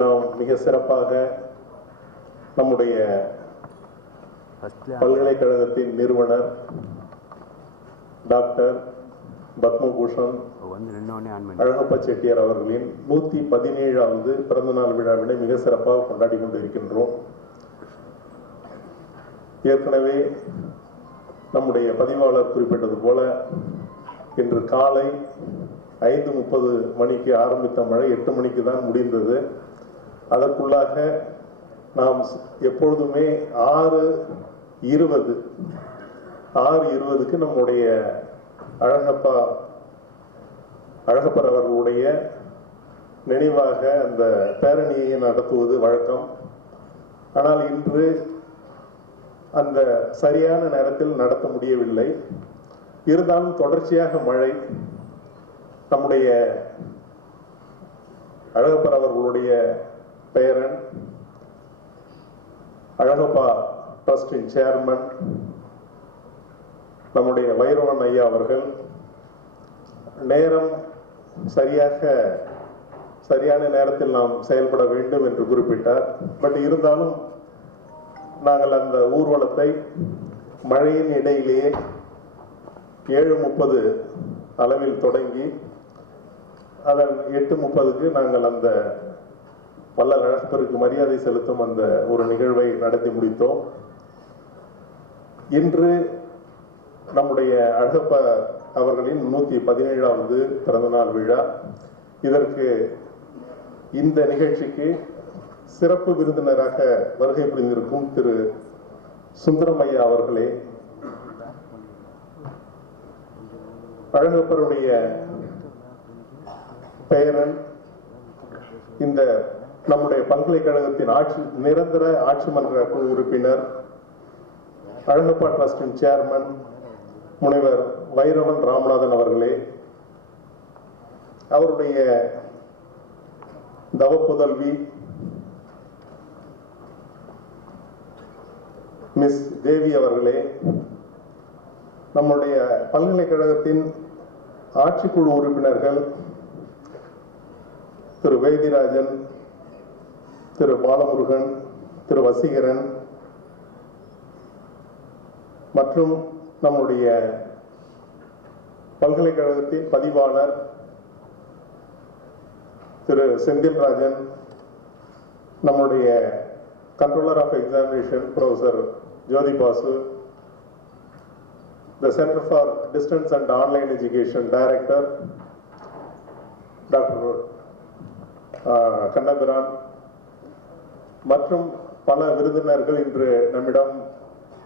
நாம் மிக சிறப்பாக நம்முடைய பல்கலைக்கழகத்தின் நிறுவனர் டாக்டர் பத்மபூஷன் அழகப்பா செட்டியார் அவர்களின் 117வது பிறந்தநாள் விழாவினை மிக சிறப்பாக கொண்டாடி கொண்டிருக்கின்றோம். ஏற்கனவே நம்முடைய பதிவாளர் குறிப்பிட்டது போல இன்று காலை 5:30 மணிக்கு ஆரம்பித்த மழை 8 மணிக்கு தான் முடிந்தது. அதற்குள்ளாக நாம் எப்பொழுதுமே 6:20க்கு நம்முடைய அழகப்பர் அவர்களுடைய நினைவாக அந்த பேரணியை நடத்துவது வழக்கம். ஆனால் இன்று அந்த சரியான நேரத்தில் நடத்த முடியவில்லை. இருந்தாலும் தொடர்ச்சியாக மழை நம்முடைய அழகப்பர் அவர்களுடைய பேரன் அழகப்பா ட்ரஸ்டின் சேர்மன் நம்முடைய வைரவன் ஐயா அவர்கள் நேரம் சரியான நேரத்தில் நாம் செயல்பட வேண்டும் என்று குறிப்பிட்டார். பட் இருந்தாலும் நாங்கள் அந்த ஊர்வலத்தை மழையின் இடையிலேயே 7:30 அளவில் தொடங்கி அதன் 8:30க்கு நாங்கள் அந்த வள்ளல் அழகப்பருக்கு மரியாதை செலுத்தும் அந்த ஒரு நிகழ்வை நடத்தி முடித்தோம். இன்று நம்முடைய அழகப்பா அவர்களின் 117வது பிறந்தநாள் விழா. இதற்கு இந்த நிகழ்ச்சிக்கு சிறப்பு விருந்தினராக வருகை புரிந்திருக்கும் திரு சுந்தரமையா அவர்களே, அழகப்பருடைய பெயரன், இந்த நம்முடைய பல்கலைக்கழகத்தின் நிரந்தர ஆட்சி மன்ற குழு உறுப்பினர், அழகப்பா ட்ரஸ்டின் சேர்மன் முனைவர் வைரவன் ராமநாதன் அவர்களே, அவருடைய தவப்புதல்வி மிஸ் தேவி அவர்களே, நம்முடைய பல்கலைக்கழகத்தின் ஆட்சிக்குழு உறுப்பினர்கள் திரு வைத்தியராஜன், திரு பாலமுருகன், திரு வசீகரன் மற்றும் நம்முடைய பல்கலைக்கழகத்தின் பதிவாளர் திரு செந்தில்ராஜன், நம்முடைய controller of examination professor Jothi Basu, the Center for Distance and Online Education Director doctor Kannabiran மற்றும் பல விருந்தினர்கள் இன்று நம்மிடம்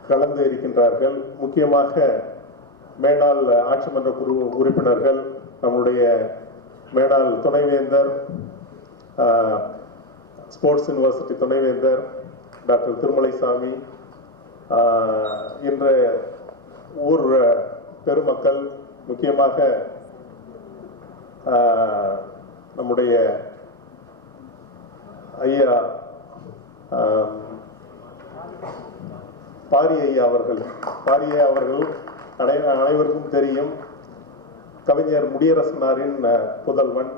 கலந்து இருக்கின்றார்கள். முக்கியமாக மேனாள் ஆட்சி மன்ற குழு உறுப்பினர்கள், நம்முடைய மேனாள் துணைவேந்தர், ஸ்போர்ட்ஸ் யூனிவர்சிட்டி துணைவேந்தர் டாக்டர் திருமலைசாமி, இன்று ஊர் பெருமக்கள், முக்கியமாக நம்முடைய ஐயா பாரி ஐயா அவர்கள் அனைவருக்கும் தெரியும். கவிஞர் முடியரசனாரின் புதல்வன்.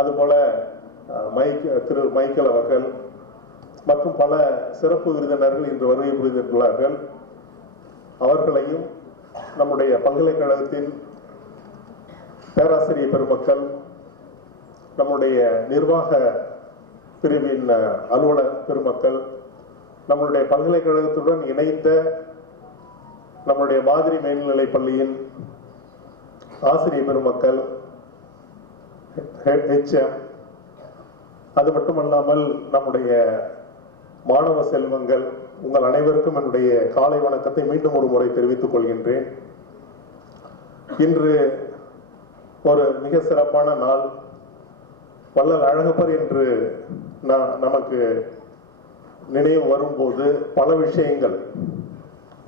அதுபோல திரு மைக்கேல் அவர்கள் மற்றும் பல சிறப்பு விருந்தினர்கள் இன்று வருகை புரிந்திருக்கிறார்கள். அவர்களையும் நம்முடைய பல்கலைக்கழகத்தின் பேராசிரியர் பெருமக்கள், நம்முடைய நிர்வாக பிரிவின் அலுவலர் பெருமக்கள், நம்முடைய பல்கலைக்கழகத்துடன் இணைந்த நம்முடைய மாதிரி மேல்நிலைப் பள்ளியின் ஆசிரியர் பெருமக்கள், HM, அது மட்டுமல்லாமல் நம்முடைய மாணவ செல்வங்கள், உங்கள் அனைவருக்கும் என்னுடைய காலை வணக்கத்தை மீண்டும் ஒரு முறை தெரிவித்துக் கொள்கின்றேன். இன்று ஒரு மிக சிறப்பான நாள். வள்ளல் அழகப்பர் என்று நமக்கு நினைவு வரும்போது பல விஷயங்கள்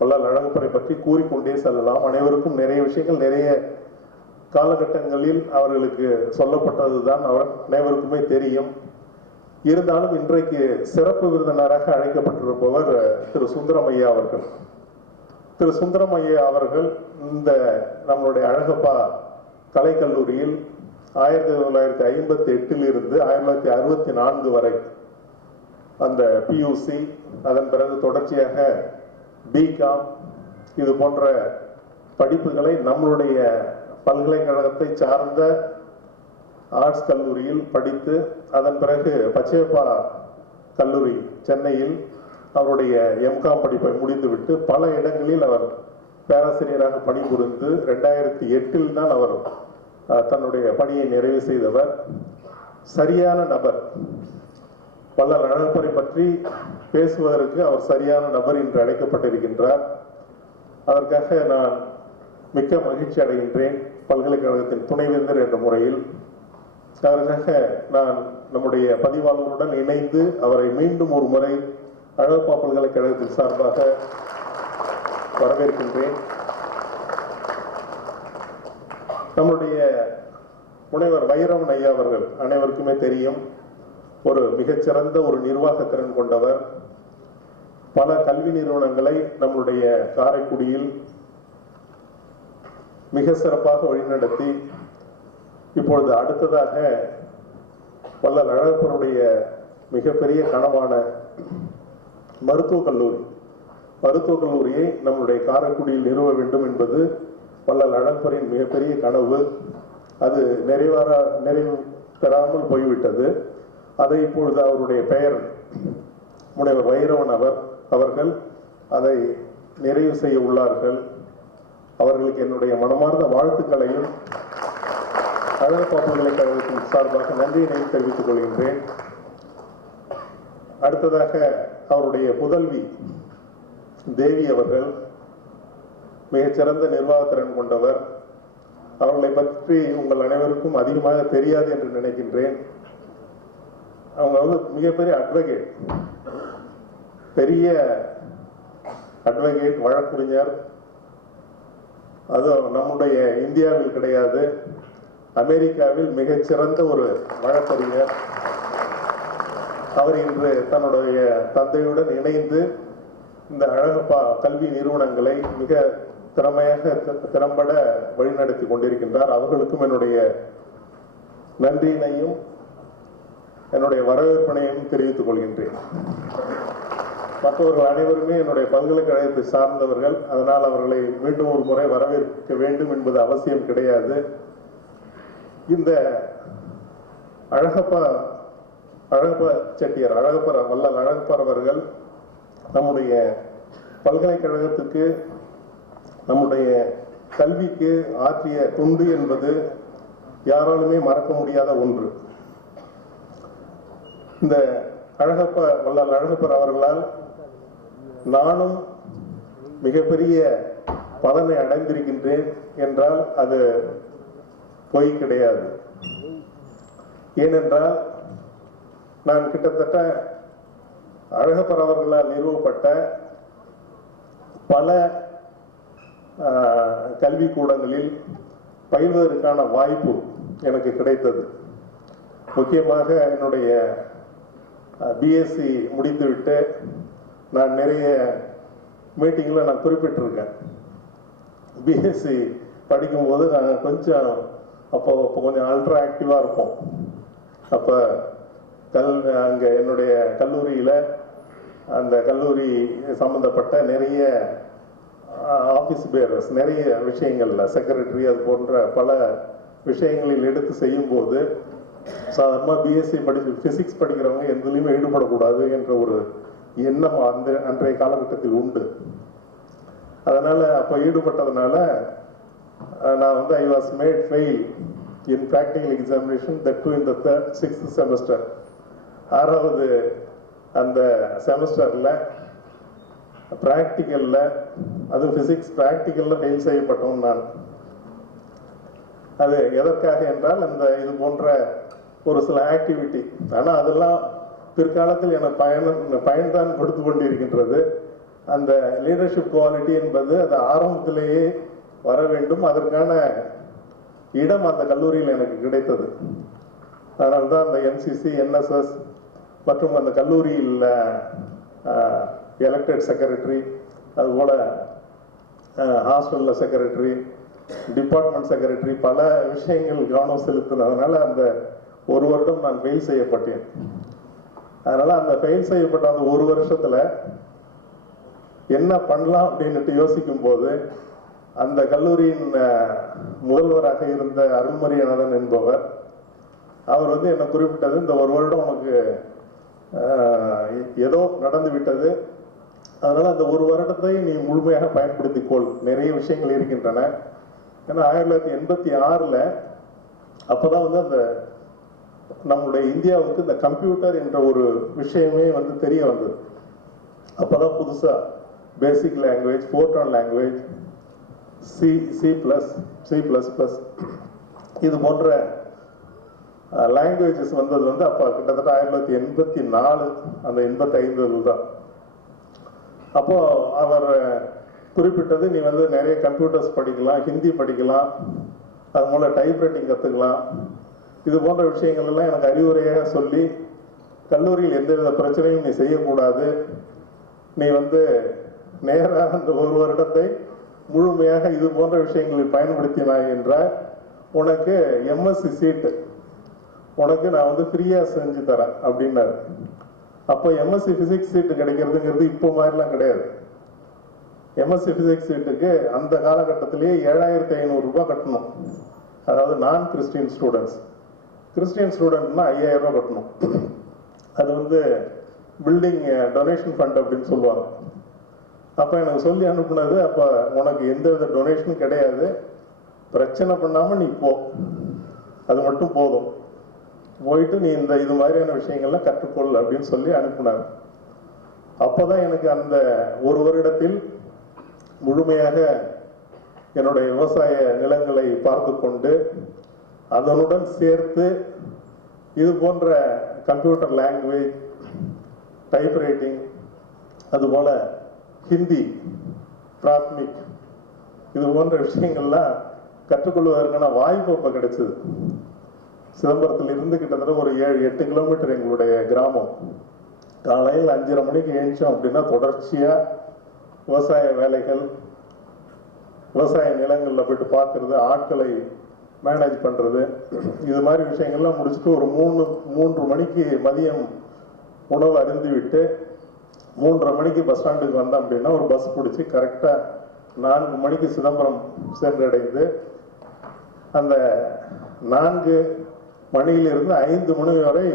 வள்ளல் அழகப்பரை பற்றி கூறிக்கொண்டே செல்லலாம். அனைவருக்கும் நிறைய விஷயங்கள் நிறைய காலகட்டங்களில் அவர்களுக்கு சொல்லப்பட்டதுதான் அனைவருக்குமே தெரியும். இருந்தாலும் இன்றைக்கு சிறப்பு விருந்தினராக அழைக்கப்பட்டிருப்பவர் திரு சுந்தரமையா அவர்கள். திரு சுந்தரமையா அவர்கள் இந்த நம்மளுடைய அழகப்பா கலைக்கல்லூரியில் 1958 இருந்து 1964 வரை அந்த பியூசி, அதன் பிறகு தொடர்ச்சியாக பிகாம் இது போன்ற படிப்புகளை நம்மளுடைய பல்கலைக்கழகத்தை சார்ந்த ஆர்ட்ஸ் கல்லூரியில் படித்து, அதன் பிறகு பச்சையப்பா கல்லூரி சென்னையில் அவருடைய எம்காம் படிப்பை முடித்துவிட்டு பல இடங்களில் அவர் பேராசிரியராக பணிபுரிந்து 2008 தான் அவர் தன்னுடைய பணியை நிறைவு செய்தவர். சரியான நபர். வள்ளல் அழகப்பரை பற்றி பேசுவதற்கு அவர் சரியான நபர் என்று அழைக்கப்பட்டிருக்கின்றார். அதற்காக நான் மிக்க மகிழ்ச்சி அடைகின்றேன் பல்கலைக்கழகத்தின் துணைவேந்தர் என்ற முறையில். அதற்காக நான் நம்முடைய பதிவாளருடன் இணைந்து அவரை மீண்டும் ஒரு முறை அழகப்பா பல்கலைக்கழகத்தின் சார்பாக வரவேற்கின்றேன். நம்முடைய முனைவர் வைரவன் ஐயா அவர்கள் அனைவருக்குமே தெரியும், ஒரு மிகச்சிறந்த ஒரு நிர்வாகத்திறன் கொண்டவர். பல கல்வி நிறுவனங்களை நம்முடைய காரைக்குடியில் மிக சிறப்பாக வழிநடத்தி, இப்பொழுது அடுத்ததாக வள்ளல் அழகப்பருடைய மிகப்பெரிய கனவான மருத்துவக் கல்லூரியை நம்முடைய காரைக்குடியில் நிறுவ வேண்டும் என்பது வள்ளல் அழகப்பரின் மிகப்பெரிய கனவு. அது நிறைவு பெறாமல் போய்விட்டது. அதை இப்பொழுது அவருடைய பெயர் முனைவர் வைரவன் அவர்கள் அதை நிறைவு செய்ய உள்ளார்கள். அவர்களுக்கு என்னுடைய மனமார்ந்த வாழ்த்துக்களையும் அழகப்பா பல்கலைக்கழகத்தின் சார்பாக நன்றியினை தெரிவித்துக் கொள்கின்றேன். அடுத்ததாக அவருடைய புதல்வி தேவி அவர்கள் மிகச்சிறந்த நிர்வாகத்திறன் கொண்டவர். அவர்களை பற்றி உங்கள் அனைவருக்கும் அதிகமாக தெரியாது என்று நினைக்கின்றேன். அவங்க மிகப்பெரிய அட்வொகேட், வழக்கறிஞர். அதுவும் நம்முடைய இந்தியாவில் கிடையாது, அமெரிக்காவில் மிகச்சிறந்த ஒரு வழக்கறிஞர். அவர் இன்று தன்னுடைய தந்தையுடன் இணைந்து இந்த அழகப்பா கல்வி நிறுவனங்களை மிக திறம்பட வழிநடத்தி கொண்டிருக்கின்றார். அவர்களுக்கும் என்னுடைய நன்றியினையும் என்னுடைய வரவேற்பினையும் தெரிவித்துக் கொள்கின்றேன். மற்றவர்கள் அனைவருமே என்னுடைய பல்கலைக்கழகத்தை சார்ந்தவர்கள். அதனால் அவர்களை மீண்டும் ஒரு முறை வரவேற்க வேண்டும் என்பது அவசியம் கிடையாது. இந்த அழகப்பா செட்டியார், வள்ளல் அழகப்பர் அவர்கள் நம்முடைய பல்கலைக்கழகத்துக்கு, நம்முடைய கல்விக்கு ஆற்றிய தொண்டு என்பது யாராலுமே மறக்க முடியாத ஒன்று. இந்த வள்ளல் அழகப்பர் அவர்களால் நானும் மிகப்பெரிய பலனை அடைந்திருக்கின்றேன் என்றால் அது பொய் கிடையாது. ஏனென்றால் நான் கிட்டத்தட்ட அழகப்பர் அவர்களால் நிறுவப்பட்ட பல கல்விக்கூடங்களில் பயில்வதற்கான வாய்ப்பு எனக்கு கிடைத்தது. முக்கியமாக என்னுடைய பிஎஸ்சி முடித்துவிட்டு நான் நிறைய மீட்டிங்கில் நான் குறிப்பிட்டிருக்கேன். பிஎஸ்சி படிக்கும்போது நாங்கள் கொஞ்சம் அப்போ கொஞ்சம் அல்ட்ரா ஆக்டிவாக இருப்போம். அப்போ அங்கே என்னுடைய கல்லூரியில் அந்த கல்லூரி சம்பந்தப்பட்ட நிறைய ஆஃபீஸ் பேரர்ஸ், நிறைய விஷயங்களில் செக்ரட்டரி, அது போன்ற பல விஷயங்களில் எடுத்து செய்யும்போது சாதாரணமாக பிஎஸ்சி ஃபிசிக்ஸ் படிக்கிறவங்க எதுலையுமே ஈடுபடக்கூடாது என்ற ஒரு எண்ணம் அன்றைய காலகட்டத்தில் உண்டு. அதனால் அப்போ ஈடுபட்டதுனால நான் I was made fail in practical examination, that too in the 6th semester. 6வது அந்த செமஸ்டரில் ப்ராக்டிக்கலில், அது ஃபிசிக்ஸ் ப்ராக்டிக்கலில் ஃபெயில் செய்யப்பட்டோம் நான். அது எதற்காக என்றால் இது போன்ற ஒரு சில ஆக்டிவிட்டி. ஆனால் அதெல்லாம் பிற்காலத்தில் எனக்கு பயன்தான் கொடுத்து கொண்டிருக்கின்றது. அந்த லீடர்ஷிப் குவாலிட்டி என்பது அது ஆரம்பத்திலேயே வர வேண்டும். அதற்கான இடம் அந்த கல்லூரியில் எனக்கு கிடைத்தது. அதனால்தான் அந்த என்சிசி, என்எஸ்எஸ் மற்றும் அந்த கல்லூரியில் எலெக்டட் செக்ரட்டரி, அதுபோல் ஹாஸ்டலில் செக்ரட்டரி, டிபார்ட்மெண்ட் செக்ரட்டரி, பல விஷயங்கள் கவனம் செலுத்தினதுனால அந்த ஒரு வருடம் நான் ஃபெயில் செய்யப்பட்டேன். அதனால அந்த ஃபெயில் செய்யப்பட்ட அந்த ஒரு வருஷத்துல என்ன பண்ணலாம் அப்படின்னுட்டு யோசிக்கும் போது அந்த கல்லூரியின் முதல்வராக இருந்த அருள்மரியநாதன் என்பவர் அவர் வந்து என்னை குறிப்பிட்டது, இந்த ஒரு வருடம் உனக்கு ஏதோ நடந்து விட்டது, அதனால அந்த ஒரு வருடத்தை நீ முழுமையாக பயன்படுத்திக்கொள், நிறைய விஷயங்கள் இருக்கின்றன. ஏன்னா 1986 அப்போதான் வந்து அந்த நம்முடைய இந்தியாவுக்கு இந்த கம்ப்யூட்டர் என்ற ஒரு விஷயமே வந்து தெரிய வந்தது. அப்போதான் புதுசா பேசிக் லாங்குவேஜ், ஃபோர்ட்ரான் லாங்குவேஜ், C++, இது போன்ற லாங்குவேஜஸ் வந்தது வந்து அப்போ கிட்டத்தட்ட 1984 அந்த 85 தான். அப்போ அவர் குறிப்பிட்டது, நீ வந்து நிறைய கம்ப்யூட்டர்ஸ் படிக்கலாம், ஹிந்தி படிக்கலாம், அது மூலம் டைப்ரைட்டிங் கற்றுக்கலாம், இது போன்ற விஷயங்கள் எல்லாம் எனக்கு அறிவுரையாக சொல்லி, கல்லூரியில் எந்தவித பிரச்சனையும் நீ செய்யக்கூடாது, நீ வந்து நேராக அந்த ஒரு வருடத்தை முழுமையாக இது போன்ற விஷயங்களில் பயன்படுத்தினாய் என்றால் உனக்கு எம்எஸ்சி சீட்டு உனக்கு நான் வந்து ஃப்ரீயா செஞ்சு தரேன் அப்படின்னாரு. அப்போ எம்எஸ்சி பிசிக்ஸ் சீட்டு கிடைக்கிறதுங்கிறது இப்போ மாதிரிலாம் கிடையாது. எம்எஸ்சி பிசிக்ஸ் சீட்டுக்கு அந்த காலகட்டத்திலேயே 7500 ரூபாய் கட்டணும். அதாவது நான் கிறிஸ்டியன் ஸ்டூடெண்ட்ஸ், கிறிஸ்டியன் ஸ்டூடெண்ட்னா 5000 ரூபாய் கட்டணும். அது வந்து பில்டிங் டொனேஷன் ஃபண்ட் அப்படின்னு சொல்லுவாங்க. அப்போ எனக்கு சொல்லி அனுப்புனது, அப்போ உனக்கு எந்த வித டொனேஷனும் கிடையாது, பிரச்சனை பண்ணாமல் நீ போ, அது மட்டும் போதும், போயிட்டு நீ இந்த இது மாதிரியான விஷயங்கள்லாம் கற்றுக்கொள் அப்படின்னு சொல்லி அனுப்புனார். அப்போதான் எனக்கு அந்த ஒரு வருடத்தில் முழுமையாக என்னுடைய விவசாய நிலங்களை பார்த்து கொண்டு அதனுடன் சேர்த்து இது போன்ற கம்ப்யூட்டர் லாங்குவேஜ், டைப்ரைட்டிங், அதுபோல ஹிந்தி, பிராத்மிக், இது போன்ற விஷயங்கள்லாம் கற்றுக்கொள்வதற்கான வாய்ப்பு இப்போ கிடைச்சது. சிதம்பரத்தில் இருந்து கிட்டத்தட்ட ஒரு 7-8 கிலோமீட்டர் எங்களுடைய கிராமம். காலையில் 5:30 மணிக்கு எழுந்தோம் அப்படின்னா தொடர்ச்சியாக விவசாய வேலைகள், விவசாய நிலங்களில் போயிட்டு பார்க்கறது, ஆட்களை மேனேஜ் பண்ணுறது, இது மாதிரி விஷயங்கள்லாம் முடிச்சுட்டு ஒரு 3 மணிக்கு மதியம் உணவு அருந்தி விட்டு 3:30 மணிக்கு பஸ் ஸ்டாண்டுக்கு வந்தோம் அப்படின்னா ஒரு பஸ் பிடிச்சி கரெக்டாக 4 மணிக்கு சிதம்பரம் சென்றடைந்து அந்த 4 மணியிலிருந்து 5 மணி வரை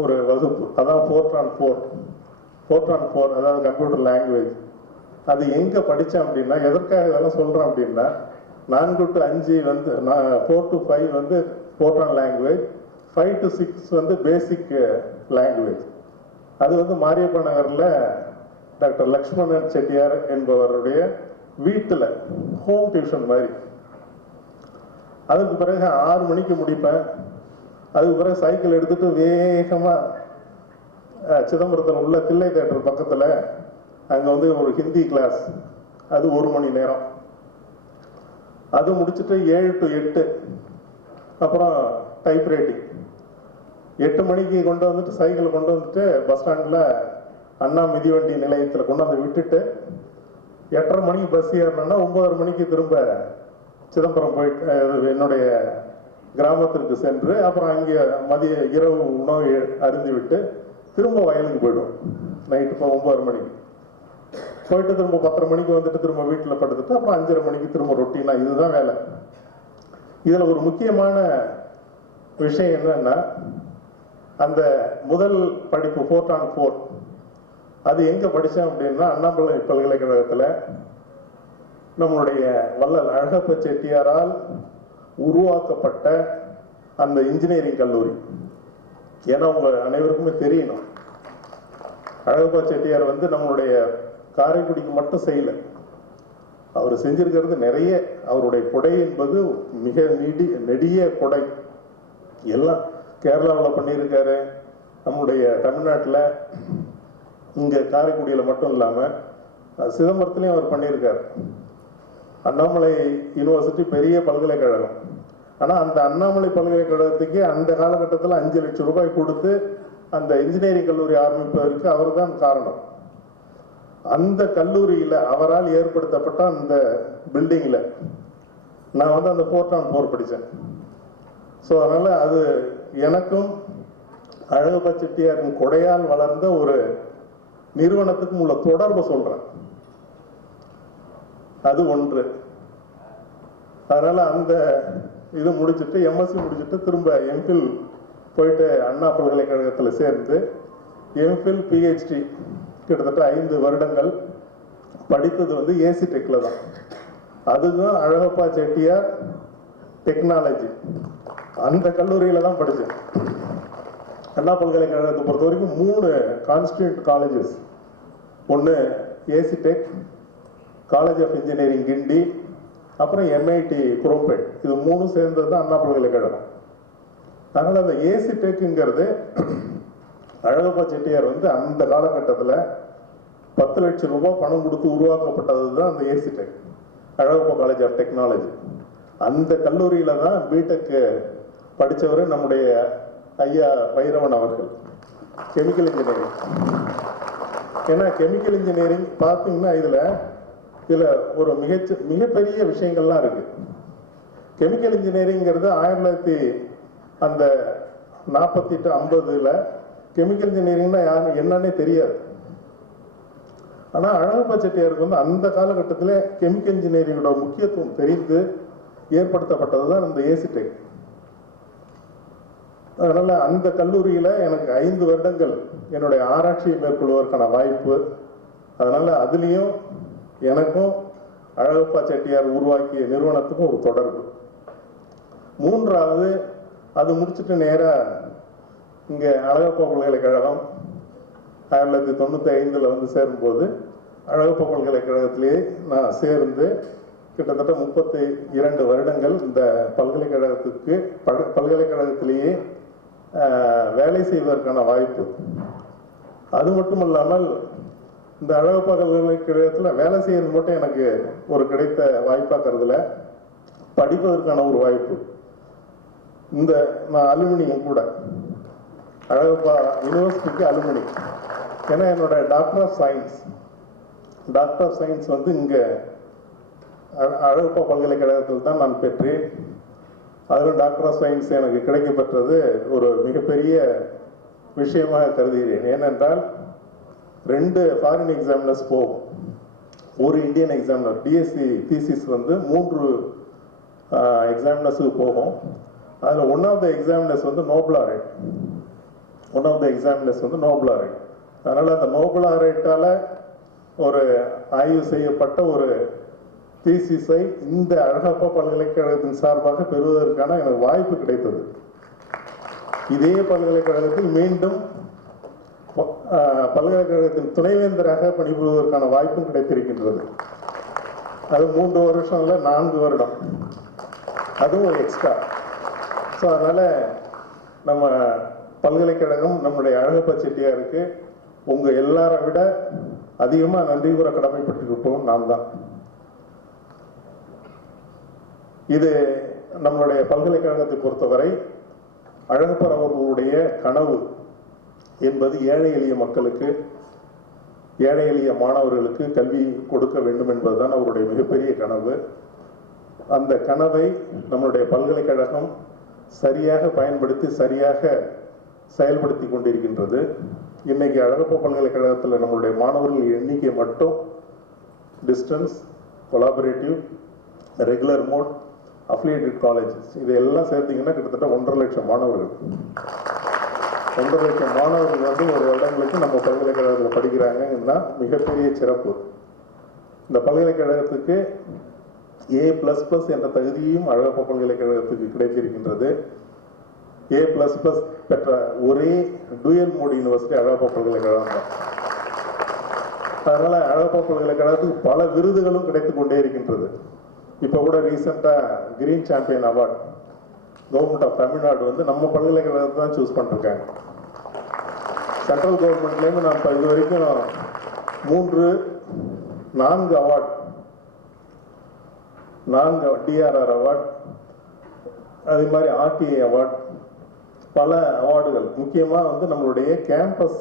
ஒரு வகுப்பு, அதான் ஃபோர்ட்ரான் 4, அதாவது கம்ப்யூட்டர் லாங்குவேஜ். அது எங்கே படித்தேன் அப்படின்னா, எதற்காக இதெல்லாம் சொல்கிறேன் அப்படின்னா, 4 to 5 வந்து 4 to 5 வந்து ஃபோர்ட்ரான் லாங்குவேஜ், 5 to 6 வந்து பேசிக் லாங்குவேஜ். அது வந்து மாரியப்ப நகரில் டாக்டர் லக்ஷ்மணன் செட்டியார் என்பவருடைய வீட்டில் ஹோம் டியூஷன் மாதிரி. அதுக்கு பிறகு 6 மணிக்கு முடிப்பேன். அதுக்கு பிறகு சைக்கிள் எடுத்துட்டு வேகமாக சிதம்பரத்தில் உள்ள தில்லை தேட்டர் பக்கத்தில் அங்கே வந்து ஒரு ஹிந்தி கிளாஸ், அது 1 மணி நேரம். அது முடிச்சுட்டு 7 to 8 அப்புறம் டைப்ரைட்டிங். 8 மணிக்கு கொண்டு வந்துட்டு சைக்கிள் கொண்டு வந்துட்டு பஸ் ஸ்டாண்டில் அண்ணா மிதிவண்டி நிலையத்தில் கொண்டு வந்து விட்டுட்டு 8:30 மணிக்கு பஸ் ஏறினோன்னா 9:30 மணிக்கு திரும்ப சிதம்பரம் போயிட்டு என்னுடைய கிராமத்திற்கு சென்று அப்புறம் அங்கே இரவு உணவு அருந்தி விட்டு திரும்ப வயலுக்கு போயிடும். நைட்டு 9:30 மணிக்கு போயிட்டு திரும்ப 10:30 மணிக்கு வந்துட்டு திரும்ப வீட்டில் படுத்துட்டு அப்புறம் 5:30 மணிக்கு திரும்ப ரொட்டீனா, இதுதான் வேலை. இதில் ஒரு முக்கியமான விஷயம் என்னன்னா, அந்த முதல் படிப்பு ஃபோர்ட்ரான் 4 அது எங்கே படித்தேன் அப்படின்னா, அண்ணாமலை பல்கலைக்கழகத்தில் நம்மளுடைய வள்ளல் அழகப்ப செட்டியாரால் உருவாக்கப்பட்ட அந்த இன்ஜினியரிங் கல்லூரி. ஏன்னா உங்க அனைவருக்குமே தெரியணும், அழகப்பா செட்டியார் வந்து நம்மளுடைய காரைக்குடிக்கு மட்டும் செய்யல, அவர் செஞ்சிருக்கிறது நிறைய. அவருடைய கொடை என்பது மிக நெடிய கொடை. எல்லாம் கேரளாவில் பண்ணியிருக்காரு, நம்முடைய தமிழ்நாட்டில் இங்கே காரைக்குடியில் மட்டும் இல்லாமல் சிதம்பரத்துலேயும் அவர் பண்ணியிருக்காரு. அண்ணாமலை யூனிவர்சிட்டி பெரிய பல்கலைக்கழகம். ஆனால் அந்த அண்ணாமலை பல்கலைக்கழகத்துக்கு அந்த காலகட்டத்தில் 5 லட்சம் ரூபாய் கொடுத்து அந்த இன்ஜினியரிங் கல்லூரி ஆரம்பிப்பதற்கு அவர் தான் காரணம். அந்த கல்லூரியில் அவரால் ஏற்படுத்தப்பட்ட அந்த பில்டிங்கில் நான் வந்து அந்த 4-on-4 படித்தேன். ஸோ அதனால் அது எனக்கும் அழகப்பா செட்டியாரின் கொடையால் வளர்ந்த ஒரு நிறுவனத்துக்கும் உள்ள தொடர்பை சொல்கிறேன். அது ஒன்று. அதனால் அந்த இது முடிச்சுட்டு எம்எஸ்சி முடிச்சுட்டு திரும்ப எம்ஃபில் போயிட்டு அண்ணா பல்கலைக்கழகத்தில் சேர்ந்து எம்ஃபில் பிஹெச்டி கிட்டத்தட்ட 5 வருடங்கள் படித்தது வந்து ஏசி டெக்கில் தான். அதுவும் அழகப்பா செட்டியார் டெக்னாலஜி அந்த கல்லூரியில் தான் படித்தேன். அண்ணா பல்கலைக்கழகத்தை பொறுத்த வரைக்கும் 3 கான்ஸ்டியூண்ட் காலேஜஸ். ஒன்று AC tech, college of engineering Guindy, அப்புறம் எம்ஐடி குரோம்பேட். இது 3 சேர்ந்தது தான் அண்ணா பல்கலைக்கழகம். அதனால் அந்த ஏசி டெக்குங்கிறது அழகப்பா செட்டியார் வந்து அந்த காலகட்டத்தில் 10 லட்சம் ரூபாய் பணம் கொடுத்து உருவாக்கப்பட்டது தான் அந்த AC tech, Alagappa college of technology. அந்த கல்லூரியில் தான் பிடெக் படித்தவர் நம்முடைய ஐயா வைரவன் அவர்கள், கெமிக்கல் இன்ஜினியரிங். ஏன்னா கெமிக்கல் இன்ஜினியரிங் பார்த்தீங்கன்னா இதில் ஒரு மிகப்பெரிய விஷயங்கள்லாம் இருக்குது. கெமிக்கல் இன்ஜினியரிங்கிறது 1948-50 கெமிக்கல் இன்ஜினியரிங்னா யாரும் என்னன்னே தெரியாது. ஆனால் அழகப்பா செட்டியாருக்கு வந்து அந்த காலகட்டத்தில் கெமிக்கல் இன்ஜினியரிங்கோட முக்கியத்துவம் தெரிந்து ஏற்படுத்தப்பட்டது தான் இந்த ஏசி டெக். அதனால் அந்த கல்லூரியில் எனக்கு 5 வருடங்கள் என்னுடைய ஆராய்ச்சியை மேற்கொள்வதற்கான வாய்ப்பு. அதனால் அதுலேயும் எனக்கும் அழகப்பா செட்டியார் உருவாக்கிய நிறுவனத்துக்கும் ஒரு தொடர்பு. 3வது, அது முடிச்சுட்டு நேராக இங்கே அழகப்பா பல்கலைக்கழகம் 1995 வந்து சேரும்போது அழகப்பா பல்கலைக்கழகத்திலேயே நான் சேர்ந்து கிட்டத்தட்ட 32 வருடங்கள் இந்த பல்கலைக்கழகத்திலேயே வேலை செய்வதற்கான வாய்ப்பு. அது மட்டும் இல்லாமல் இந்த அழகப்பா பல்கலைக்கழகத்தில் வேலை செய்யறது மட்டும் எனக்கு ஒரு கிடைத்த வாய்ப்பாக்கிறதுல படிப்பதற்கான ஒரு வாய்ப்பு. நான் அலுமினியும் கூட, அழகப்பா யூனிவர்சிட்டிக்கு அலுமினி. ஏன்னா என்னோட டாக்டர் ஆஃப் சயின்ஸ் வந்து இங்கே அழகப்பா பல்கலைக்கழகத்தில் தான் நான் பெற்றேன். அதில் டாக்டர் ஆஃப் சயின்ஸ் எனக்கு கிடைக்கப்பெற்றது ஒரு மிகப்பெரிய விஷயமாக கருதுகிறேன். ஏனென்றால் 2 ஃபாரின் எக்ஸாமினர்ஸ் போகும், ஒரு இந்தியன் எக்ஸாமினர். டிஎஸ்சி தீசிஸ் வந்து 3 எக்ஸாமினர்ஸுக்கு போகும். அதில் ஒன் ஆஃப் த எக்ஸாமினர்ஸ் வந்து நோபல் ஆரைட். அதனால் அந்த நோபல் ஆரைட்டால் ஒரு ஆய்வு செய்யப்பட்ட ஒரு தீசிஸை இந்த அழகப்பா பல்கலைக்கழகத்தின் சார்பாக பெறுவதற்கான எனக்கு வாய்ப்பு கிடைத்தது. இதே பல்கலைக்கழகத்தில் மீண்டும் பல்கலைக்கழகத்தின் துணைவேந்தராக பணிபுரிவதற்கான வாய்ப்பும் கிடைத்திருக்கின்றது. அது 3 வருஷம் இல்லை, 4 வருடம், அதுவும் எக்ஸ்ட்ரா. ஸோ அதனால் நம்ம பல்கலைக்கழகம் நம்முடைய அழகப்பா செட்டியாருக்கு உங்கள் எல்லாரை விட அதிகமாக நன்றி கூற கடமைப்பட்டிருப்போம் நாம் தான். இது நம்மளுடைய பல்கலைக்கழகத்தை பொறுத்தவரை அழகப்பர் அவர்களுடைய கனவு என்பது ஏழை எளிய மக்களுக்கு, ஏழை எளிய மாணவர்களுக்கு கல்வி கொடுக்க வேண்டும் என்பதுதான் அவருடைய மிகப்பெரிய கனவு. அந்த கனவை நம்மளுடைய பல்கலைக்கழகம் சரியாக பயன்படுத்தி சரியாக செயல்படுத்தி கொண்டிருக்கின்றது. இன்னைக்கு அழகப்பா பல்கலைக்கழகத்தில் நம்மளுடைய மாணவர்கள் எண்ணிக்கை மட்டும் distance, collaborative, regular mode, affiliated colleges இதெல்லாம் சேர்த்திங்கன்னா கிட்டத்தட்ட 1.5 லட்சம் மாணவர்கள். 1.5 லட்சம் மாணவர்கள் வந்து ஒரு வருடங்களுக்கு நம்ம பல்கலைக்கழகத்தில் படிக்கிறாங்கன்னா மிகப்பெரிய சிறப்பு. இந்த பல்கலைக்கழகத்துக்கு A++ என்ற தகுதியும் அழகப்பா பல்கலைக்கழகத்துக்கு கிடைத்திருக்கின்றது. A++ பெற்ற ஒரே டூயல் மோட் யூனிவர்சிட்டி அழகப்பா பல்கலைக்கழகம் தான். அதனால அழகப்பா பல்கலைக்கழகத்துக்கு பல விருதுகளும் கிடைத்து கொண்டே இருக்கின்றது. இப்போ கூட ரீசெண்டாக green champion award government of Tamil Nadu வந்து நம்ம பல்கலைக்கழகத்தை தான் சூஸ் பண்ணிருக்காங்க. சென்ட்ரல் கவர்மெண்ட்லேருந்து நான் இப்போ இது வரைக்கும் 4 அவார்டு, 4 DRR அவார்டு, அதே மாதிரி RTA அவார்டு, பல அவார்டுகள். முக்கியமாக வந்து நம்மளுடைய கேம்பஸ்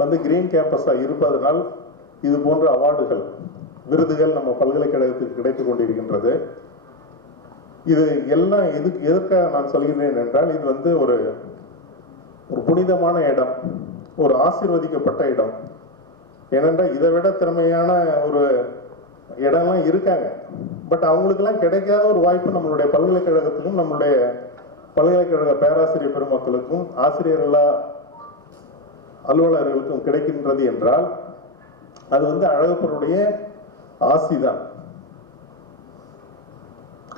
வந்து கிரீன் கேம்பஸாக இருப்பதனால் இது போன்ற அவார்டுகள், விருதுகள் நம்ம பல்கலைக்கழகத்துக்கு கிடைத்து கொண்டிருக்கின்றது. இது எல்லாம் எதற்காக நான் சொல்கிறேன் என்றால், இது வந்து ஒரு புனிதமான இடம், ஒரு ஆசீர்வதிக்கப்பட்ட இடம். ஏனென்றால் இதை விட திறமையான ஒரு இடம்லாம் இருக்காங்க. பட் அவங்களுக்கெல்லாம் கிடைக்காத ஒரு வாய்ப்பு நம்மளுடைய பல்கலைக்கழகத்துக்கும் நம்மளுடைய பல்கலைக்கழக பேராசிரியர் பெருமக்களுக்கும் ஆசிரியர்களா அலுவலர்களுக்கும் கிடைக்கின்றது என்றால் அது வந்து அழகப்பருடைய ஆசிதான்.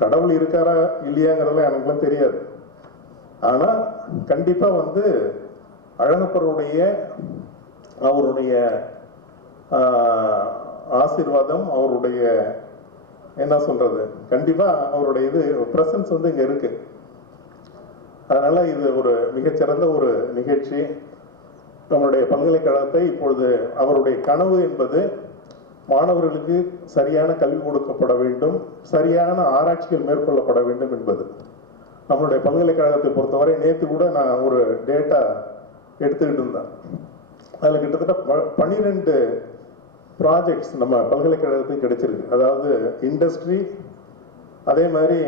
கடவுள் இருக்காரா இல்லையாங்கிறதுலாம் எனக்குலாம் தெரியாது. ஆனா கண்டிப்பா வந்து அழகப்பருடைய அவருடைய ஆசீர்வாதம், அவருடைய என்ன சொல்றது, கண்டிப்பா அவருடைய இது பிரசன்ஸ் வந்து இங்க இருக்கு. அதனால இது ஒரு மிகச்சிறந்த ஒரு நிகழ்ச்சி. நம்மளுடைய பல்கலைக்கழகத்தை இப்பொழுது அவருடைய கனவு என்பது மாணவர்களுக்கு சரியான கல்வி கொடுக்கப்பட வேண்டும், சரியான ஆராய்ச்சிகள் மேற்கொள்ளப்பட வேண்டும் என்பது. நம்மளுடைய பல்கலைக்கழகத்தை பொறுத்தவரை நேற்று கூட நான் ஒரு டேட்டா எடுத்துக்கிட்டு இருந்தேன். அதில் கிட்டத்தட்ட 12 ப்ராஜெக்ட்ஸ் நம்ம பல்கலைக்கழகத்துக்கு கிடைச்சிருக்கு. அதாவது இண்டஸ்ட்ரி, அதே மாதிரி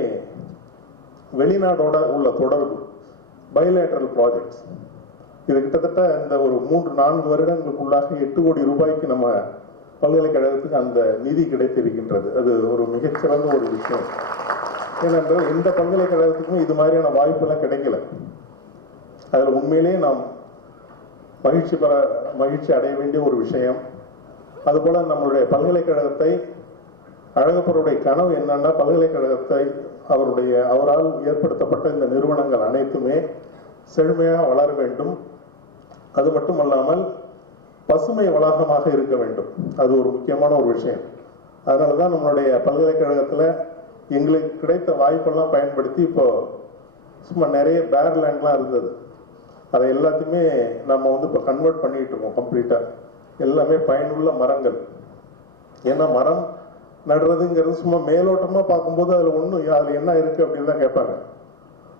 வெளிநாடோட உள்ள தொடர்பு, பைலேட்டரல் ப்ராஜெக்ட்ஸ். இது கிட்டத்தட்ட இந்த ஒரு 3-4 வருடங்களுக்குள்ளாக 8 கோடி ரூபாய்க்கு நம்ம பல்கலைக்கழகத்துக்கு அந்த நிதி கிடைத்திருக்கின்றது. அது ஒரு மிகச்சிறந்த ஒரு விஷயம். ஏனென்றால் எந்த பல்கலைக்கழகத்துக்கும் இது மாதிரியான வாய்ப்பெல்லாம் கிடைக்கல. அதில் உண்மையிலேயே நாம் மகிழ்ச்சி அடைய வேண்டிய ஒரு விஷயம். அதுபோல நம்மளுடைய பல்கலைக்கழகத்தை, அழகப்பருடைய கனவு என்னன்னா, பல்கலைக்கழகத்தை அவரால் ஏற்படுத்தப்பட்ட இந்த நிறுவனங்கள் அனைத்துமே செழுமையாக வளர வேண்டும். அது மட்டுமல்லாமல் பசுமை வளாகமாக இருக்க வேண்டும். அது ஒரு முக்கியமான ஒரு விஷயம். அதனால தான் நம்மளுடைய பல்கலைக்கழகத்தில் எங்களுக்கு கிடைத்த வாய்ப்பெல்லாம் பயன்படுத்தி இப்போ சும்மா நிறைய பேர்லேண்ட்லாம் இருந்தது. அதை எல்லாத்தையுமே நம்ம வந்து இப்போ கன்வெர்ட் பண்ணிட்டு இருக்கோம் கம்ப்ளீட்டாக. எல்லாமே பயனுள்ள மரங்கள். ஏன்னா மரம் நடுறதுங்கிறது சும்மா மேலோட்டமாக பார்க்கும்போது அதில் என்ன இருக்குது அப்படின்னு தான் கேட்பாங்க.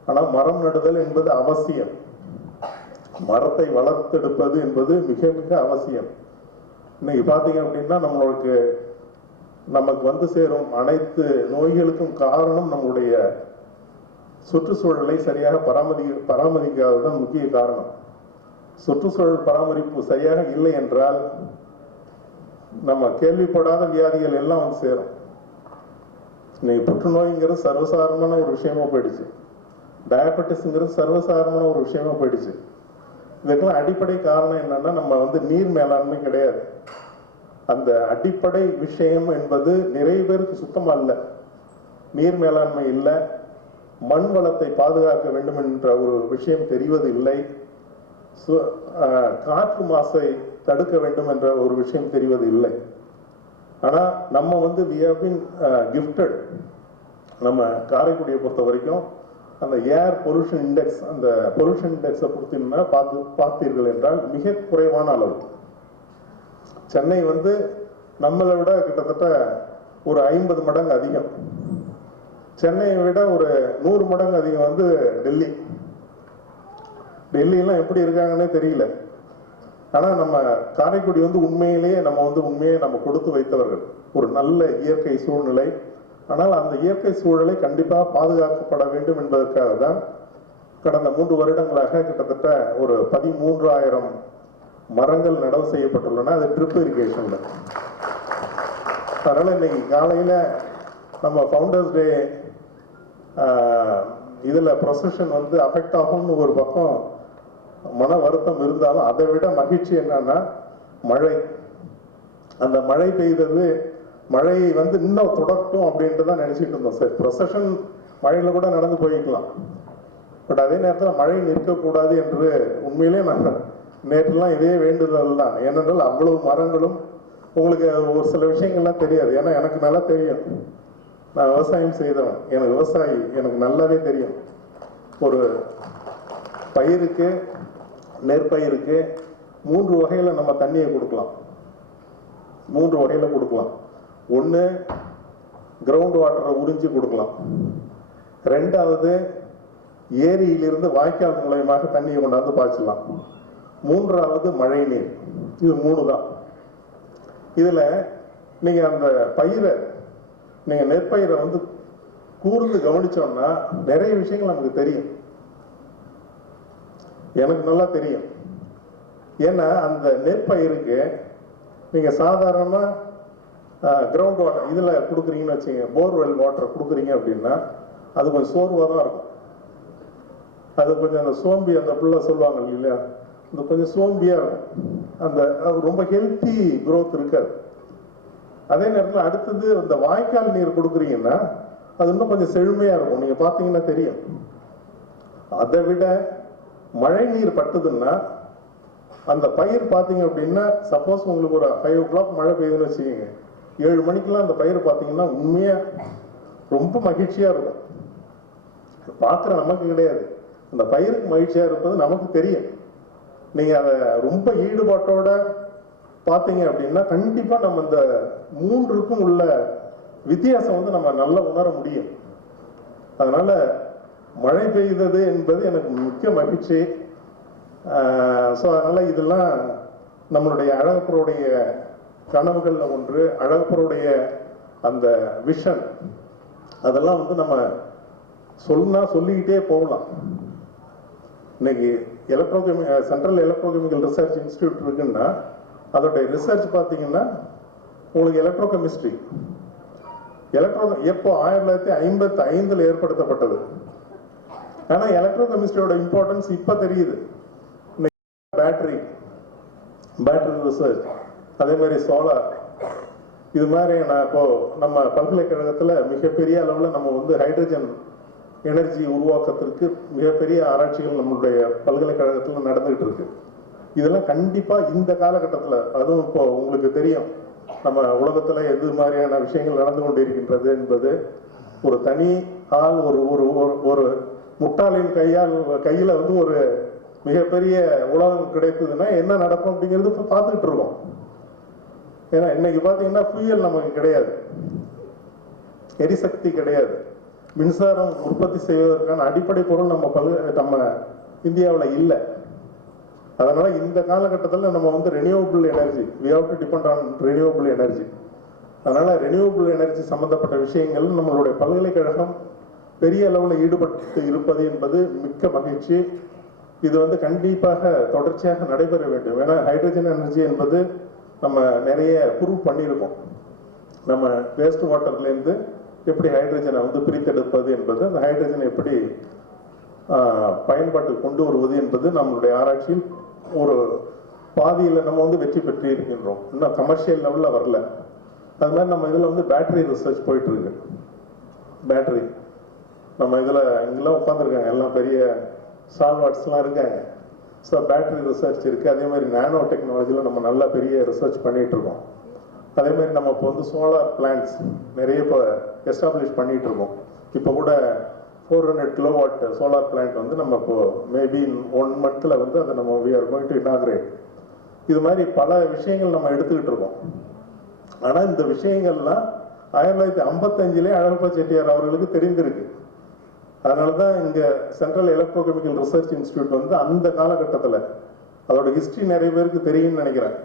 ஆனால் மரம் நடுதல் என்பது அவசியம். மரத்தை வளர்த்தெடுப்பது என்பது மிக மிக அவசியம். இன்னைக்கு பார்த்தீங்க அப்படின்னா நமக்கு வந்து சேரும் அனைத்து நோய்களுக்கும் காரணம் நம்முடைய சுற்றுச்சூழலை சரியாக பராமரிக்காததான் முக்கிய காரணம். சுற்றுச்சூழல் பராமரிப்பு சரியாக இல்லை என்றால் நம்ம கேள்விப்படாத வியாதிகள் எல்லாம் வந்து சேரும். இன்னைக்கு புற்றுநோய்ங்கிறது சர்வசாதாரணமான ஒரு விஷயமா போயிடுச்சு. டயபெட்டிஸ்ங்கிறது சர்வசாதாரணமான ஒரு விஷயமா போயிடுச்சு. இதுக்கெல்லாம் அடிப்படை காரணம் என்னன்னா, நம்ம வந்து நீர் மேலாண்மை கிடையாது. அந்த அடிப்படை விஷயம் என்பது நிறைய பேருக்கு சுத்தமா இல்லை. நீர் மேலாண்மை இல்லை, மண் வளத்தை பாதுகாக்க வேண்டும் என்ற ஒரு விஷயம் தெரிவது இல்லை, காற்று மாசை தடுக்க வேண்டும் என்ற ஒரு விஷயம் தெரிவது இல்லை. ஆனா நம்ம வந்து we have been gifted. நம்ம காரைக்குடியை பொறுத்த வரைக்கும் அந்த ஏர் பொல்யூஷன் இண்டெக்ஸ், அந்த பொல்யூஷன் இண்டெக்ஸை பொறுத்தீங்கன்னா பார்த்தீர்கள் என்றால் மிக குறைவான அளவு. சென்னை வந்து நம்மளை விட கிட்டத்தட்ட ஒரு 50 மடங்கு அதிகம். சென்னையை விட ஒரு 100 மடங்கு அதிகம் வந்து டெல்லியெல்லாம் எப்படி இருக்காங்கன்னே தெரியல. ஆனால் நம்ம காரைக்குடி வந்து உண்மையிலேயே நம்ம கொடுத்து வைத்தவர்கள். ஒரு நல்ல இயற்கை சூழ்நிலை. ஆனால் அந்த இயற்கை சூழலை கண்டிப்பாக பாதுகாக்கப்பட வேண்டும் என்பதற்காக தான் கடந்த 3 வருடங்களாக கிட்டத்தட்ட ஒரு 13,000 மரங்கள் நடவு செய்யப்பட்டுள்ளன. அது ட்ரிப் இரிகேஷன்ல. அதனால இன்னைக்கு காலையில் நம்ம ஃபவுண்டர்ஸ் டே இதில் ப்ரொசஷன் வந்து அஃபெக்ட் ஆகும்னு ஒரு பக்கம் மன வருத்தம் இருந்தாலும், அதை விட மகிழ்ச்சி என்னன்னா மழை. அந்த மழை பெய்தது, மழையை வந்து இன்னும் தொடரட்டும் அப்படின்ட்டு தான் நினைச்சிட்டு இருந்தோம். சரி, ப்ரொசஷன் மழையில கூட நடந்து போய்க்கலாம், பட் அதே நேரத்தில் மழை நிற்கக்கூடாது என்று உண்மையிலே நாங்கள் நேற்றுலாம் இதே வேண்டுதல் தான். ஏனென்றால் அவ்வளவு மரங்களும், உங்களுக்கு ஒரு சில விஷயங்கள்லாம் தெரியாது. ஏன்னா எனக்கு நல்லா தெரியும், நான் விவசாயம் செய்தவன், எனக்கு விவசாயி, எனக்கு நல்லாவே தெரியும். ஒரு பயிருக்கு, நெற்பயிருக்கு 3 வகையில் நம்ம தண்ணியை கொடுக்கலாம். 3 வகையில் கொடுக்கலாம். ஒன்று கிரவுண்ட் வாட்டரை உறிஞ்சி கொடுக்கலாம். 2வது ஏரியிலிருந்து வாய்க்கால் மூலயமாக தண்ணியை கொண்டாந்து பாய்ச்சலாம். 3வது மழை நீர். இது 3 தான். இதில் நீங்கள் அந்த பயிரை, நீங்கள் நெற்பயிரை வந்து கூர்ந்து கவனிச்சோம்னா நிறைய விஷயங்கள் நமக்கு தெரியும். எனக்கு நல்லா தெரியும். ஏன்னா அந்த நெற்பயிருக்கு நீங்கள் சாதாரணமாக கிரவுண்ட் வாட்டர் இதில் கொடுக்குறீங்கன்னு வச்சுங்க, போர்வெல் வாட்டர் கொடுக்குறீங்க அப்படின்னா அது கொஞ்சம் சோர்வாக தான் இருக்கும். அது கொஞ்சம் அந்த சோம்பி அந்த புள்ள சொல்லுவாங்க இல்லையா, இந்த கொஞ்சம் சோம்பியாக இருக்கும். அந்த ரொம்ப ஹெல்த்தி க்ரோத் இருக்காது. அதே நேரத்தில் அடுத்தது அந்த வாய்க்கால் நீர் கொடுக்குறீங்கன்னா அது இன்னும் கொஞ்சம் செழுமையாக இருக்கும். நீங்கள் பார்த்தீங்கன்னா தெரியும். அதை விட மழை நீர் பட்டுதுன்னா அந்த பயிர் பார்த்தீங்க அப்படின்னா, சப்போஸ் உங்களுக்கு ஒரு 5 o'clock மழை பெய்யுதுன்னு வச்சுக்கோங்க, 7 மணிக்கெல்லாம் அந்த பயிர் பார்த்தீங்கன்னா உண்மையாக ரொம்ப மகிழ்ச்சியாக இருக்கும். பார்க்குற நமக்கு கிடையாது, அந்த பயிருக்கு மகிழ்ச்சியாக இருப்பது நமக்கு தெரியும். நீங்கள் அதை ரொம்ப ஈடுபாட்டோட பார்த்தீங்க அப்படின்னா கண்டிப்பாக நம்ம இந்த 3க்கும் உள்ள வித்தியாசம் வந்து நம்ம நல்லா உணர முடியும். அதனால மழை பெய்தது என்பது எனக்கு முக்கிய மகிழ்ச்சி. ஸோ அதனால் இதெல்லாம் நம்மளுடைய அழகப்பருடைய கனவுகளில் ஒன்று. அழகப்பருடைய அந்த விஷன் அதெல்லாம் வந்து நம்ம சொல்லிக்கிட்டே போகலாம். இன்னைக்கு சென்ட்ரல் எலக்ட்ரோகெமிக்கல் ரிசர்ச் இன்ஸ்டிடியூட் இருக்குன்னா அதோடைய ரிசர்ச் பார்த்தீங்கன்னா உங்களுக்கு எலக்ட்ரோகெமிஸ்ட்ரி எப்போ 1955 ஏற்படுத்தப்பட்டது. ஆனால் எலக்ட்ரோகெமிஸ்ட்ரியோட இம்பார்ட்டன்ஸ் இப்போ தெரியுது. பேட்டரி ரிசர்ச், அதே மாதிரி சோலார், இது மாதிரி நான் இப்போ நம்ம பல்கலைக்கழகத்தில் மிகப்பெரிய அளவில் நம்ம வந்து ஹைட்ரஜன் எனர்ஜி உருவாக்கத்திற்கு மிகப்பெரிய ஆராய்ச்சிகள் நம்மளுடைய பல்கலைக்கழகத்தில் நடந்துகிட்டு இருக்கு. இதெல்லாம் கண்டிப்பாக இந்த காலகட்டத்தில், அதுவும் இப்போ உங்களுக்கு தெரியும் நம்ம உலகத்தில் எது மாதிரியான விஷயங்கள் நடந்து கொண்டு இருக்கின்றது என்பது, ஒரு தனி ஆள் ஒரு முட்டாளின் கையில் வந்து ஒரு மிகப்பெரிய உலகம் கிடைத்ததுன்னா என்ன நடக்கும் அப்படிங்கிறது இப்போ பார்த்துக்கிட்டு இருக்கோம். ஏன்னா இன்னைக்கு பார்த்தீங்கன்னா ஃபியூயல் நமக்கு கிடையாது, எரிசக்தி கிடையாது, மின்சாரம் உற்பத்தி செய்வதற்கான அடிப்படை பொருள் நம்ம இந்தியாவில் இல்லை. அதனால இந்த காலகட்டத்தில் நம்ம வந்து renewable energy, we have to depend on renewable energy. அதனால ரெனியூவபிள் எனர்ஜி சம்பந்தப்பட்ட விஷயங்கள் நம்மளுடைய பல்கலைக்கழகம் பெரிய அளவில் ஈடுபட்டு இருப்பது என்பது மிக்க மகிழ்ச்சி. இது வந்து கண்டிப்பாக தொடர்ச்சியாக நடைபெற வேண்டும். ஏன்னா ஹைட்ரஜன் எனர்ஜி என்பது நம்ம நிறைய ப்ரூவ் பண்ணியிருக்கோம். நம்ம வேஸ்ட் வாட்டர்லேருந்து எப்படி ஹைட்ரஜனை வந்து பிரித்தெடுப்பது என்பது, அந்த ஹைட்ரஜனை எப்படி பயன்பாட்டுக்கு கொண்டு வருவது என்பது நம்மளுடைய ஆராய்ச்சியில் ஒரு பாதியில் நம்ம வந்து வெற்றி பெற்று இருக்கின்றோம். இன்னும் கமர்ஷியல் லெவலில் வரல. அது மாதிரி நம்ம இதில் வந்து பேட்டரி ரிசர்ச் போயிட்டு இருக்கு. பேட்டரி நம்ம இதில் இங்கெல்லாம் உட்காந்துருக்காங்க, எல்லாம் பெரிய ஸ்டால்வார்ட்ஸ்லாம் இருக்காங்க. ஸோ பேட்டரி ரிசர்ச் இருக்குது. அதே மாதிரி நானோ டெக்னாலஜியில் நம்ம நல்லா பெரிய ரிசர்ச் பண்ணிகிட்டு இருக்கோம். அதே மாதிரி நம்ம இப்போ வந்து சோலார் பிளான்ட்ஸ் நிறைய இப்போ எஸ்டாப்ளிஷ் பண்ணிகிட்டு இருக்கோம். இப்போ கூட 400 kilowatt சோலார் பிளான்ட் வந்து நம்ம இப்போ மேபி 1 month வந்து அதை நம்ம we are going to inaugurate. இது மாதிரி பல விஷயங்கள் நம்ம எடுத்துக்கிட்டு இருக்கோம். ஆனால் இந்த விஷயங்கள்லாம் 1955 அழகப்பா செட்டியார் அவர்களுக்கு தெரிந்திருக்கு. அதனால தான் இங்கே சென்ட்ரல் எலக்ட்ரோகெமிக்கல் ரிசர்ச் இன்ஸ்டிடியூட் வந்து அந்த காலகட்டத்தில் அதோட ஹிஸ்ட்ரி நிறைய பேருக்கு தெரியும்னு நினைக்கிறேன்.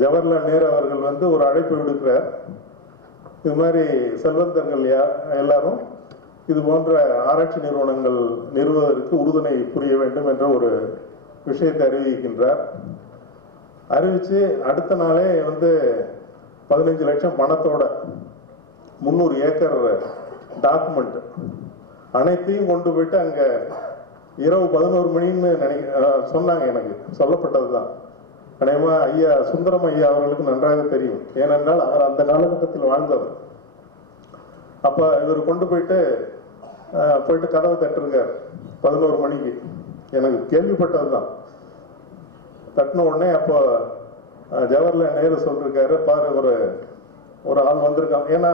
ஜவஹர்லால் நேரு அவர்கள் வந்து ஒரு அழைப்பு விடுக்கிறார், இது மாதிரி செல்வந்தர்கள் எல்லாரும் இது போன்ற ஆராய்ச்சி நிறுவனங்கள் நிறுவுவதற்கு உறுதுணை புரிய வேண்டும் என்ற ஒரு விஷயத்தை அறிவிக்கின்றார். அறிவித்து அடுத்த நாளே வந்து 15 லட்சம் பணத்தோட 300 ஏக்கர் டாக்குமெண்ட் அனைத்தையும் கொண்டு போயிட்டு அங்கே இரவு 11 மணின்னு சொன்னாங்க. எனக்கு சொல்லப்பட்டது தான். அநேகமாக ஐயா சுந்தரம் ஐயா அவர்களுக்கு நன்றாக தெரியும். ஏனென்றால் அவர் அந்த காலகட்டத்தில் வாழ்ந்தவர். அப்போ இவர் கொண்டு போயிட்டு கதவை தட்டிருக்கார் 11 மணிக்கு. எனக்கு கேள்விப்பட்டது தான். தட்டின உடனே அப்போ ஜவஹர்லால் நேரு சொல்லியிருக்காரு, பாரு ஒரு ஆள் வந்திருக்காங்க. ஏன்னா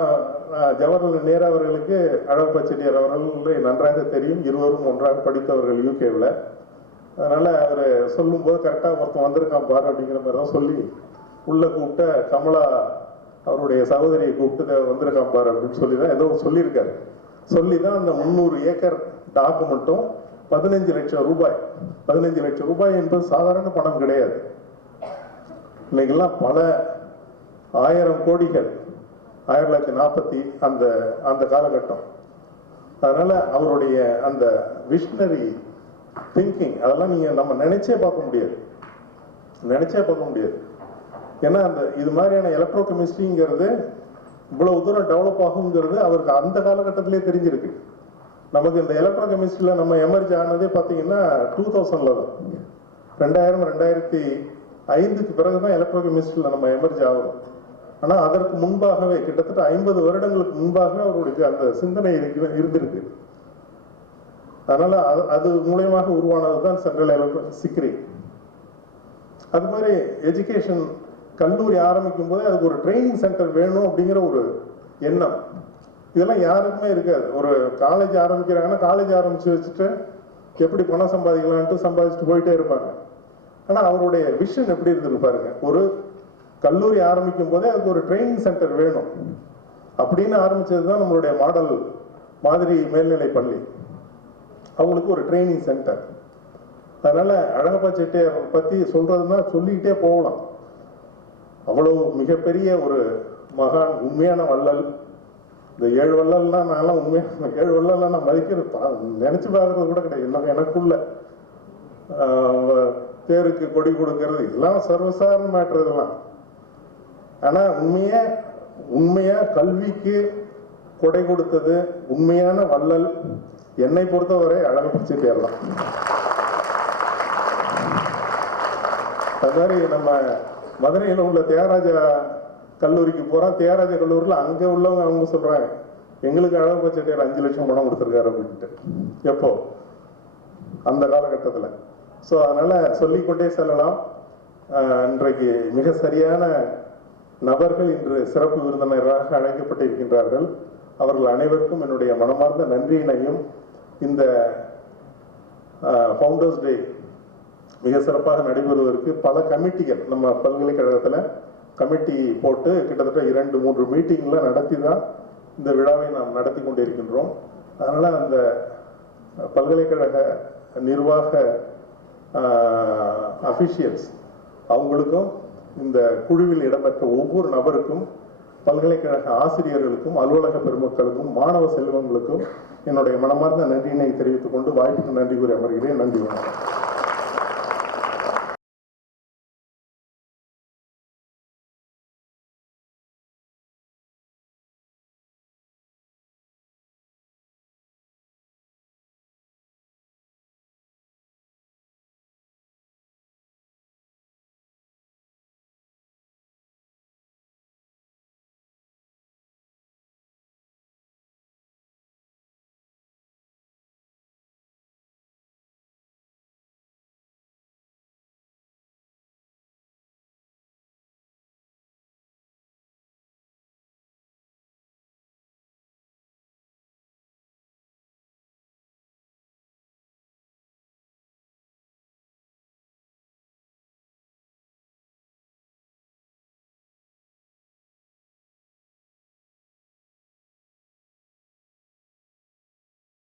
ஜவஹர்லால் நேரு அவர்களுக்கு அழகப்பா செட்டியார் அவர்களை நன்றாக தெரியும். இருவரும் ஒன்றாக படித்தவர்கள் யூகேவில். அதனால் அவர் சொல்லும்போது கரெக்டாக ஒருத்தன் வந்திருக்கான் பாரு அப்படிங்கிற மாதிரி தான் சொல்லி உள்ளே கூப்பிட்ட கமலா அவருடைய சகோதரியை கூப்பிட்டு வந்திருக்கான் பாரு அப்படின்னு சொல்லி தான் ஏதோ சொல்லியிருக்காரு. சொல்லி தான் அந்த 300 ஏக்கர் டாக்குமெண்ட்டும் 15 லட்சம் ரூபாய். 15 லட்சம் ரூபாய் என்பது சாதாரண பணம் கிடையாது. இன்னைக்கெல்லாம் பல 1000 கோடிகள் 1940 அந்த காலகட்டம். அதனால அவருடைய அந்த விஷனரி திங்கிங் அதெல்லாம் நம்ம நினைச்சே பார்க்க முடியாது, ஏன்னா அந்த இது மாதிரியான எலக்ட்ரோ கெமிஸ்ட்ரிங்கிறது இவ்வளவு தூரம் டெவலப் ஆகுங்கிறது அவருக்கு அந்த காலகட்டத்திலே தெரிஞ்சிருக்கு. நமக்கு இந்த எலக்ட்ரோ கெமிஸ்ட்ரியில நம்ம எமர்ஜ் ஆனதே பார்த்தீங்கன்னா 2000ல தான், 2005க்கு பிறகுதான் எலக்ட்ரோ கெமிஸ்ட்ரியில நம்ம எமர்ஜ் ஆகும். ஆனா அதற்கு முன்பாகவே கிட்டத்தட்ட 50 வருடங்களுக்கு முன்பாகவே அவருடைய அந்த சிந்தனை இருந்திருக்கு. அதனால அது மூலயமாக உருவானதுதான் சென்ட்ரல் எலக்ட்ரோ சிக்ரி. அது மாதிரி எஜுகேஷன் கல்லூரி ஆரம்பிக்கும் போதே அதுக்கு ஒரு ட்ரைனிங் சென்டர் வேணும் அப்படிங்கிற ஒரு எண்ணம் இதெல்லாம் யாருக்குமே இருக்காது. ஒரு காலேஜ் ஆரம்பிக்கிறாங்கன்னா காலேஜ் ஆரம்பிச்சு வச்சுட்டு எப்படி பணம் சம்பாதிக்கலான்ட்டு சம்பாதிச்சுட்டு போயிட்டே இருப்பாங்க. ஆனா அவருடைய விஷன் எப்படி இருந்திருக்கு பாருங்க. ஒரு கல்லூரி ஆரம்பிக்கும் போதே அதுக்கு ஒரு ட்ரைனிங் சென்டர் வேணும் அப்படின்னு ஆரம்பிச்சதுதான் நம்மளுடைய மாடல் மாதிரி மேல்நிலை பள்ளி. அவங்களுக்கு ஒரு ட்ரைனிங் சென்டர். அதனால அழகப்பா செட்டியார் பத்தி சொல்றதுன்னா சொல்லிக்கிட்டே போகலாம். அவ்வளவு மிகப்பெரிய ஒரு மகான், உண்மையான வள்ளல். இந்த 7 வள்ளல்லாம் நான்லாம் உண்மையான 7 வள்ளல்லாம் நான் மதிக்கிறது நினைச்சு பார்க்கறது கூட கிடையாது. எனக்குள்ள தேருக்கு கொடி கொடுக்கறது இதெல்லாம் சர்வசாதாரண மேட்டர் இதெல்லாம். ஆனா உண்மையா கல்விக்கு கொடை கொடுத்தது உண்மையான வள்ளல் என்னை பொறுத்தவரை அழகப்பா செட்டியார் தான். அது மாதிரி நம்ம மதுரையில் உள்ள தியாகராஜா கல்லூரிக்கு போறோம். தியாகராஜா கல்லூரியில் அங்க உள்ளவங்க அவங்க சொல்றாங்க எங்களுக்கு அழகப்பா செட்டியார் 5 லட்சம் பணம் கொடுத்துருக்காரு அப்படின்ட்டு. எப்போ? அந்த காலகட்டத்தில். ஸோ அதனால சொல்லிக்கொண்டே செல்லலாம். இன்றைக்கு மிக சரியான நபர்கள் இன்று சிறப்பு விருந்தினராக அழைக்கப்பட்டிருக்கின்றார்கள். அவர்கள் அனைவருக்கும் என்னுடைய மனமார்ந்த நன்றியினையும், இந்த ஃபவுண்டர்ஸ் டே மிக சிறப்பாக நடைபெறுவதற்கு பல கமிட்டிகள் நம்ம பல்கலைக்கழகத்தில் கமிட்டி போட்டு கிட்டத்தட்ட 2-3 மீட்டிங்ல நடத்தி தான் இந்த விழாவை நாம் நடத்தி கொண்டிருக்கின்றோம். அதனால அந்த பல்கலைக்கழக நிர்வாக அஃபிஷியல்ஸ் அவங்களுக்கும் இந்த குழுவில் இடம்பெற்ற ஒவ்வொரு நபருக்கும், பல்கலைக்கழக ஆசிரியர்களுக்கும், அலுவலக பெருமக்களுக்கும், மாணவ செல்வங்களுக்கும் என்னுடைய மனமார்ந்த நன்றியினை தெரிவித்துக் கொண்டு வாய்ப்புக்கு நன்றி கூறி அமர்கிறேன். நன்றி. வணக்கம்.